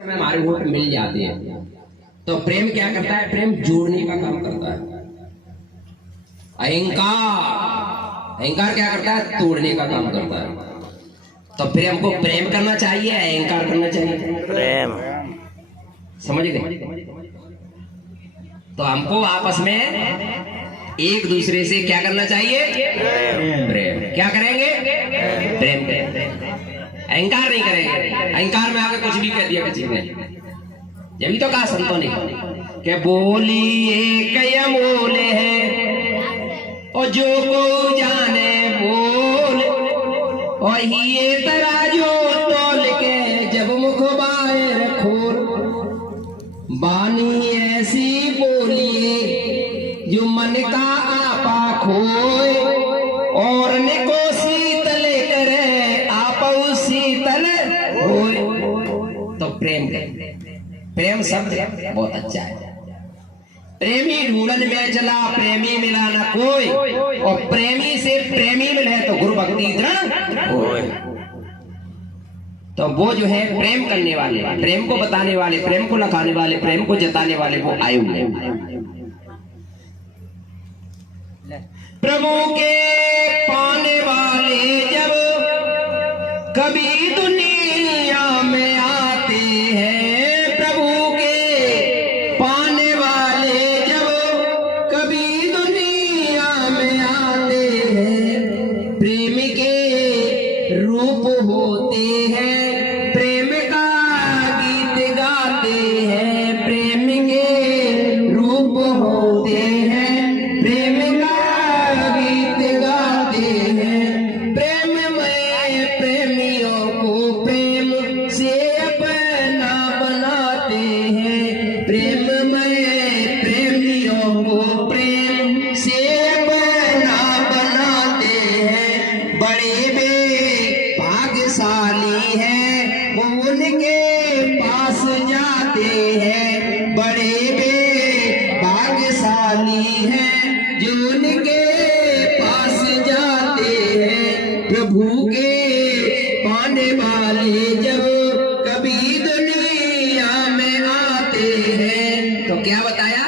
में हमारे वोट मिल जाते हैं। तो प्रेम क्या करता है? प्रेम जोड़ने का काम करता है। अहंकार क्या करता है? तोड़ने का काम करता है। तो फिर हमको प्रेम करना चाहिए, अहंकार करना चाहिए? प्रेम। समझ गए? तो हमको आपस में एक दूसरे से क्या करना चाहिए? प्रेम। क्या करेंगे? प्रेम करेंगे, अहंकार नहीं करेंगे। अहंकार में आगे कुछ भी कह दिया किसी ने। जब तो कहा संतों ने कि बोली एक अमोल है और जो को जाने बोल, और ये तराजो तोल के जब मुख बाहर खोल, बानी ऐसी बोलिए जो मन का आपा खोए, और निको शीतल करे आप शीतल होए। तो प्रेम शब्द बहुत अच्छा है। प्रेमी ढूंढन में चला प्रेमी मिला न कोई, और प्रेमी से प्रेमी मिले तो गुरु भक्ति दृढ़ होए। तो वो जो है प्रेम करने वाले, प्रेम को बताने वाले, प्रेम को लखाने वाले, प्रेम को जताने वाले वो आयु है। प्रभु के पाने वाले जब कभी दुनिया में आते हैं, प्रभु के पाने वाले जब कभी दुनिया में आते हैं, प्रेम के रूप होते हैं, प्रेम का गीत गाते हैं, प्रेम के रूप होते हैं, प्रेम का गीत गाते हैं। प्रेम में प्रेमियों को प्रेम से अपना बनाते हैं, प्रेम में प्रेमियों को प्रेम से अपना बनाते हैं। बड़े बे भाग्यशाली हैं वो उनके पास जाते हैं, बड़े बे भाग्यशाली हैं जो उनके पास जाते हैं। प्रभु के पाने वाले जब कभी दुनिया में आते हैं। तो क्या बताया?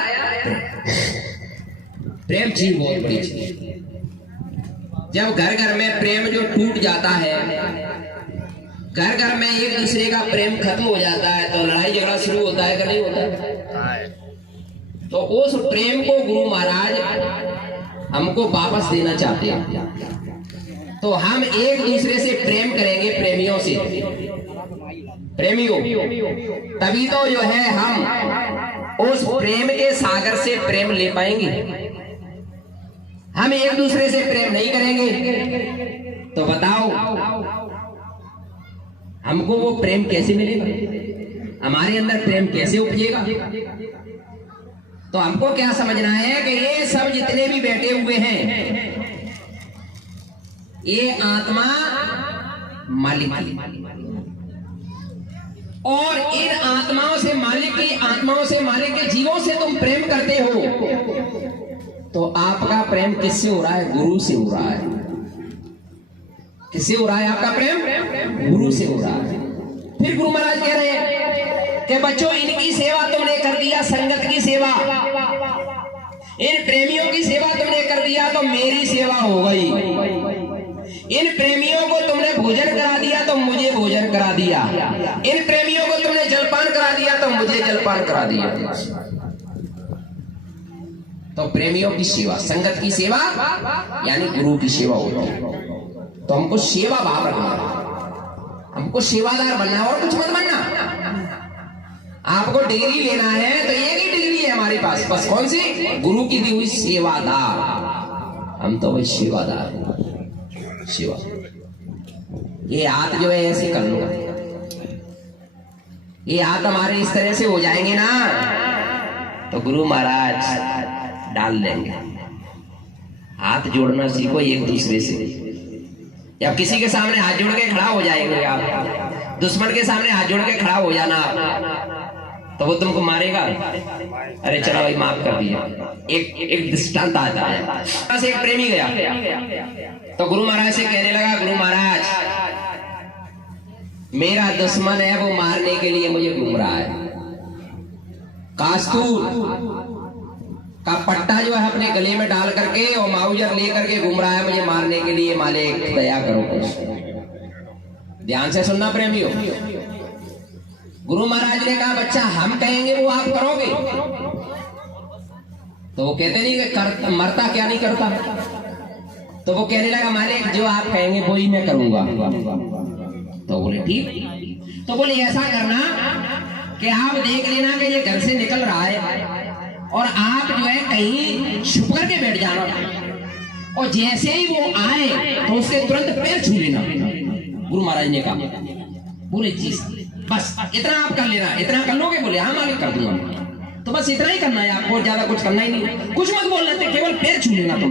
प्रेम चीज बहुत बड़ी चीज। जब घर घर में प्रेम जो टूट जाता है, घर घर में एक दूसरे का प्रेम खत्म हो जाता है, तो लड़ाई झगड़ा शुरू होता है कि नहीं होता है? तो उस प्रेम को गुरु महाराज हमको वापस देना चाहते हैं। तो हम एक दूसरे से प्रेम करेंगे, प्रेमियों से, प्रेमियों, तभी तो जो है हम उस प्रेम के सागर से प्रेम ले पाएंगे। हम एक दूसरे से प्रेम नहीं करेंगे तो बताओ हमको वो प्रेम कैसे मिलेगा? हमारे अंदर प्रेम कैसे उपजेगा? तो हमको क्या समझना है कि ये सब जितने भी बैठे हुए हैं, ये आत्मा मालिक की, और इन आत्माओं से मालिक की, आत्माओं से मालिक के जीवों से तुम प्रेम करते हो। तो आपका प्रेम किससे हो रहा है? गुरु से हो रहा है। किससे हो रहा है आपका प्रेम? गुरु से हो रहा है। फिर गुरु महाराज कह रहे हैं कि बच्चों इनकी सेवा तुमने कर दिया, संगत की सेवा, इन प्रेमियों की सेवा तुमने कर दिया तो मेरी सेवा हो गई। इन प्रेमियों को तुमने भोजन करा दिया तो मुझे भोजन करा दिया, इन प्रेमियों को तुमने जलपान करा दिया तो मुझे जलपान करा दिया। तो प्रेमियों की सेवा, संगत की सेवा यानी गुरु की सेवा होती है। तो हमको सेवा भाव रखना है, हमको सेवादार बनना है, और कुछ मत बनना। आपको डिग्री लेना है तो एक ही डिग्री है हमारे पास, बस कौन सी? गुरु की दी हुई सेवादार। हम तो वही सेवादार हैं। सेवा, ये हाथ जो है ऐसे कर लो, ये हाथ हमारे इस तरह से हो जाएंगे ना तो गुरु महाराज डाल देंगे। हाथ जोड़ना सीखो एक दूसरे से। या किसी के सामने हाथ जोड़ के खड़ा हो जाएंगे आप, दुश्मन के सामने हाथ जोड़ के खड़ा हो जाना आप, तो वो तुमको मारेगा। अरे चलो भाई माफ कर दिया। एक दृष्टांत आता है, एक प्रेमी गया तो गुरु महाराज से कहने लगा, गुरु महाराज मेरा दुश्मन है वो मारने के लिए मुझे घूम रहा है। कास्तूर का पट्टा जो है अपने गले में डाल करके और माउजर लेकर के घूम रहा है मुझे मारने के लिए। मालिक दया करो कुछ। ध्यान से सुनना प्रेमियों, गुरु महाराज ने कहा बच्चा हम कहेंगे वो आप करोगे। तो वो कहते नहीं कि मरता क्या नहीं करता। तो वो कहने लगा मालिक जो आप कहेंगे वो ही मैं करूंगा। तो बोले ठीक। तो बोले ऐसा करना कि आप देख लेना कि ये घर से निकल रहा है और आप जो है कहीं छुप करके बैठ जाना और जैसे ही वो आए तो उसके तुरंत पैर छू लेना। गुरु महाराज ने कहा। बोले जी बस इतना आप कर लेना। इतना कर लोगे? बोले हाँ मालिक कर दूंगा। तो बस इतना ही करना है आपको, ज्यादा कुछ करना ही नहीं, कुछ मत बोलना थे, केवल पैर छू लेना तुम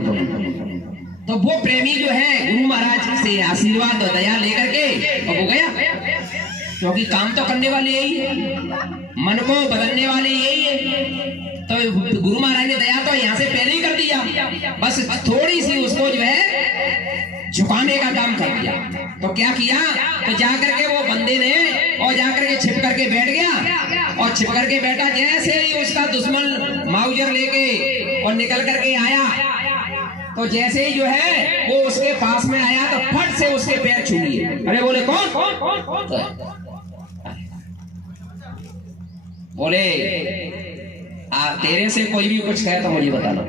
तो वो प्रेमी जो है गुरु महाराज से आशीर्वाद और दया लेकर के अब वो गया, क्योंकि काम तो करने वाले यही है, मन को बदलने वाले यही है। तो गुरु महाराज ने दया तो यहाँ से पहले ही कर दिया, बस थोड़ी सी उसको जो है झुकाने का काम कर दिया। तो क्या किया, तो जाकर के वो बंदे ने और जाकर के छिप करके बैठ गया और छिप करके बैठा। जैसे ही उसका दुश्मन माउजर लेके और निकल करके आया तो जैसे ही जो है वो उसके पास में आया तो फट से उसके पैर छू लिए। अरे बोले कौन? बोले तेरे से कोई भी कुछ कहे तो मुझे बताना।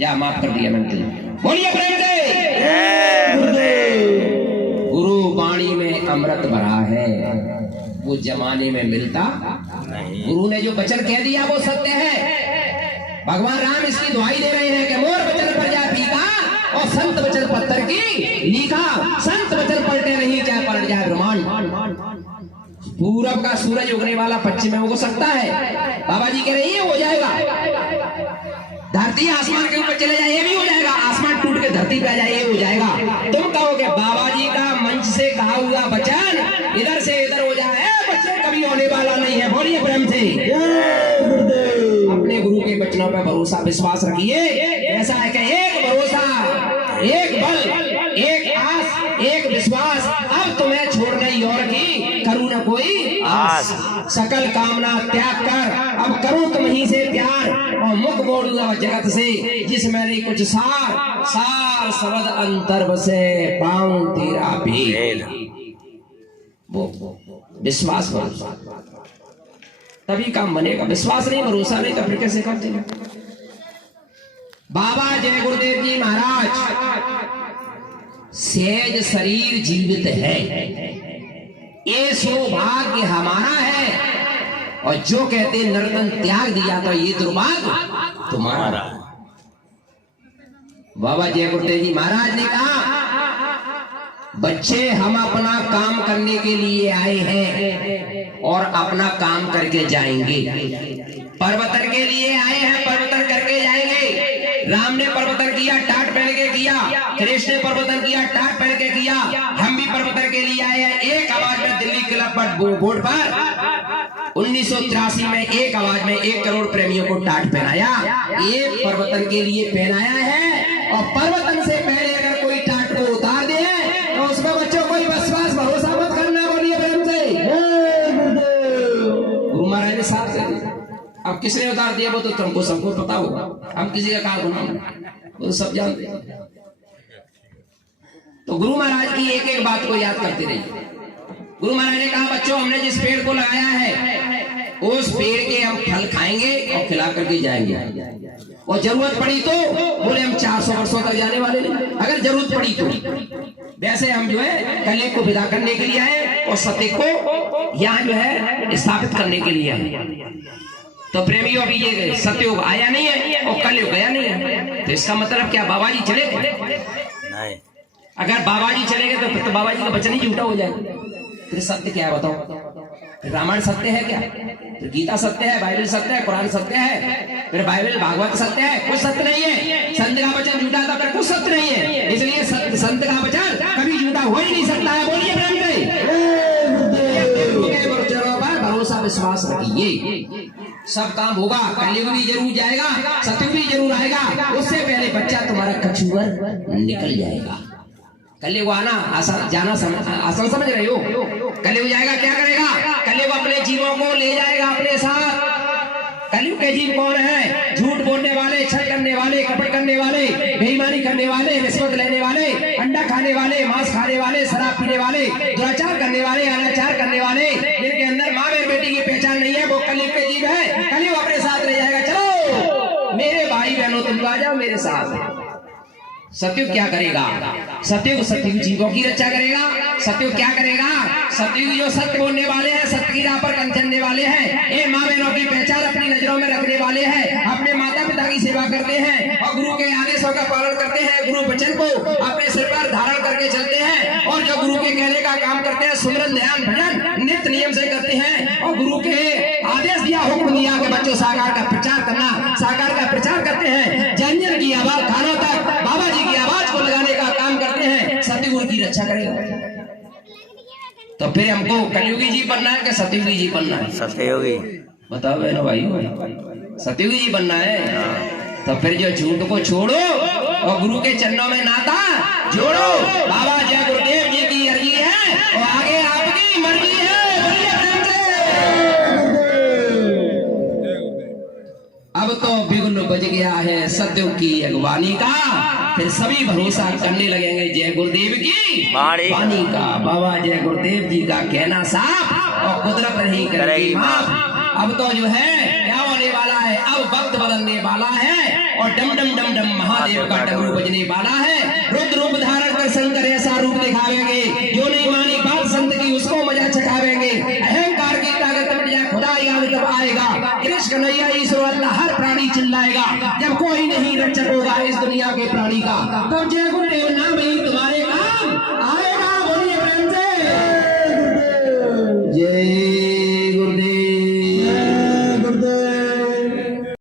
या माफ कर दिया मैंने तुझे। बोलिए प्रेम से। गुरु वाणी में अमृत भरा है, वो जमाने में मिलता नहीं। गुरु ने जो वचन कह दिया वो सत्य है। भगवान राम इसकी दुहाई दे रहे हैं कि मोर वचन पर जा पीका और संत वचन पत्थर की लिखा। संत वचन पलटे नहीं चाहे पलट जाए ब्रह्मांड। पूरब का सूरज उगने वाला पश्चिम में उग सकता है। बाबा जी कह रहे हैं हो जाएगा। धरती आसमान के ऊपर चले जाए ये भी हो जाएगा। आसमान टूट के धरती पे आ जाए ये हो जाएगा। तुम कहोगे बाबा जी का मंच से कहा हुआ वचन इधर से इधर हो जाए, बच्चे कभी होने वाला नहीं है। बोलिए प्रेम से। अपने गुरु के वचनों पर भरोसा विश्वास रखिए। ऐसा है कि एक भरोसा, एक बल, एक आस, एक विश्वास। अब तुम्हें छोड़ने और की करूँ न कोई आस। सकल कामना त्याग कर अब करूँ तुम ही से प्यार और मुख मोड़ूंगा जगत से जिसमें नहीं कुछ सार। सार शब्द अंतर बसे पाऊं तेरा भेद। वो विश्वास भरोसा तभी काम बनेगा। विश्वास नहीं भरोसा नहीं तो फिर कैसे काम चलेगा। बाबा जय गुरुदेव जी महाराज सहज शरीर जीवित है, ये सौभाग्य हमारा है। और जो कहते नर्तन त्याग दिया तो ये दुर्भाग्य तुम्हारा। बाबा जय गुरुदेव जी महाराज ने कहा बच्चे हम अपना काम करने के लिए आए हैं और अपना काम करके जाएंगे। परवतन के लिए आए हैं, परवतन करके जाएंगे। राम ने परवतन किया, टाट पहन के किया। कृष्ण ने परवतन किया, टाट पहन के किया। हम भी परवतन के लिए आए हैं। एक आवाज में दिल्ली क्लब पर बोर्ड पर 1983 में एक आवाज में 1 करोड़ प्रेमियों को टाट पहनाया। ये परवतन के लिए पहनाया है। और परवतन से पहले अगर कोई टाट को उतार दे तो उसमें बच्चों कोई विश्वास भरोसा मत करना। बोलिए प्रेम से। गुरु महाराज ने साथ कर दिया। अब किसने उतार दिया वो तो तुमको सबको पता होगा। हम किसी का कहा गुनाह वो तो सब जानते हैं। तो गुरु महाराज की एक एक बात को याद करते रहिए। गुरु महाराज ने कहा बच्चों हमने जिस पेड़ को लगाया है उस पेड़ के हम फल खाएंगे और खिला करके जाएंगे। और जरूरत पड़ी तो बोले हम 400 वर्षों तक जाने वाले नहीं, अगर जरूरत पड़ी तो। वैसे हम जो है कले को विदा करने के लिए आए और सत्य को यहाँ जो है स्थापित करने के लिए आए। तो प्रेमियों अभी ये सत्ययुग आया नहीं है और कलयुग गया नहीं है। तो इसका मतलब क्या बाबा जी चले गए? अगर बाबा जी चले गए तो फिर तो बाबा जी का वचन ही झूठा हो जाएगा। फिर सत्य क्या है बताओ? रामायण सत्य है क्या? फिर गीता सत्य है, बाइबल सत्य है, कुरान सत्य है, फिर बाइबल भागवत सत्य है? कुछ सत्य नहीं है। संत का वचन झूठा था फिर कुछ सत्य नहीं है। इसलिए संत का वचन कभी झूठा हो ही नहीं सकता है। बोलिए प्रेम से। भरोसा विश्वास रखिए, सब काम होगा। कलयुग भी जरूर जाएगा, सतयुग भी जरूर आएगा। उससे पहले बच्चा तुम्हारा कछुआ निकल जाएगा। कलयुग आना आसान, जाना आसान समझ रहे हो? कलयुग जाएगा क्या करेगा? कलयुग अपने जीवों को ले जाएगा अपने साथ। कलयुग के जीव कौन है? झूठ बोलने वाले, छल करने वाले, कपट करने वाले, बेईमानी करने वाले, रिश्वत लेने वाले, अंडा खाने वाले, मांस खाने वाले, शराब पीने वाले, दुराचार करने वाले, अनाचार करने वाले, जिनके अंदर माँ और बेटी की पहचान नहीं है, वो कलयुग के जीव है। कलयुग अपने साथ ले जाएगा। चलो मेरे भाई बहनों, तुम आ जाओ मेरे साथ। सतयुग क्या करेगा? सतयुग सतयुग जीवों की रक्षा करेगा। सतयुग क्या करेगा? सतयुग जो सत्य बोलने वाले हैं, सत्य की राह पर कदम चलने वाले हैं, ये माँ बहनों की पहचान अपनी नजरों में रखने वाले हैं, अपने माता पिता की सेवा करते हैं और गुरु के आदेशों का पालन करते हैं, गुरु वचन को अपने सिर पर धारण करके चलते हैं और जो गुरु के कहने का काम करते हैं, सुमरन ध्यान भजन नित्य नियम से करते हैं और गुरु के आदेश दिया, हुक्म दिया कि बच्चों साकार का प्रचार करना, साकार का प्रचार करते हैं, जन जन की आवाज खानों तक बाबा जी की आवाज को लगाने का काम करते हैं। सतयुग की रक्षा करेगा। तो फिर हमको कलयुगी जी बनना है कि सतयुगी जी बनना है? सतयुगी। बताओ बहनों भाई, सतयुगी जी बनना है। तो फिर जो झूठ को छोड़ो और गुरु के चरणों में नाता जोड़ो। बाबा जय गुरुदेव जी की अर्जी है और आगे आपकी मर्जी है। अब तो बिगुल बज गया है सतयुग की अगवानी का, फिर सभी भरोसा करने लगेंगे जय गुरुदेव की वाणी का। बाबा जय गुरुदेव जी का कहना साफ और कुदरत नहीं करेगी माफ। अब तो जो है क्या होने वाला है? अब वक्त बदलने वाला है और डम डम डम डम महादेव का डमरू बजने वाला है। रुद्र रूप धारण कर शंकर ऐसा रूप दिखावेंगे, जो नहीं मानी बात संत की उसको मजा चखावेंगे। अहंकार की ताकत मिट जाए, खुदा याद तब आएगा। कृष्ण कन्हैया ईश्वर अल्लाह हर प्राणी चिल्लाएगा। जब कोई नहीं रक्षक होगा इस दुनिया के प्राणी का, तब जय गुरुदेव नाम ही तुम्हारे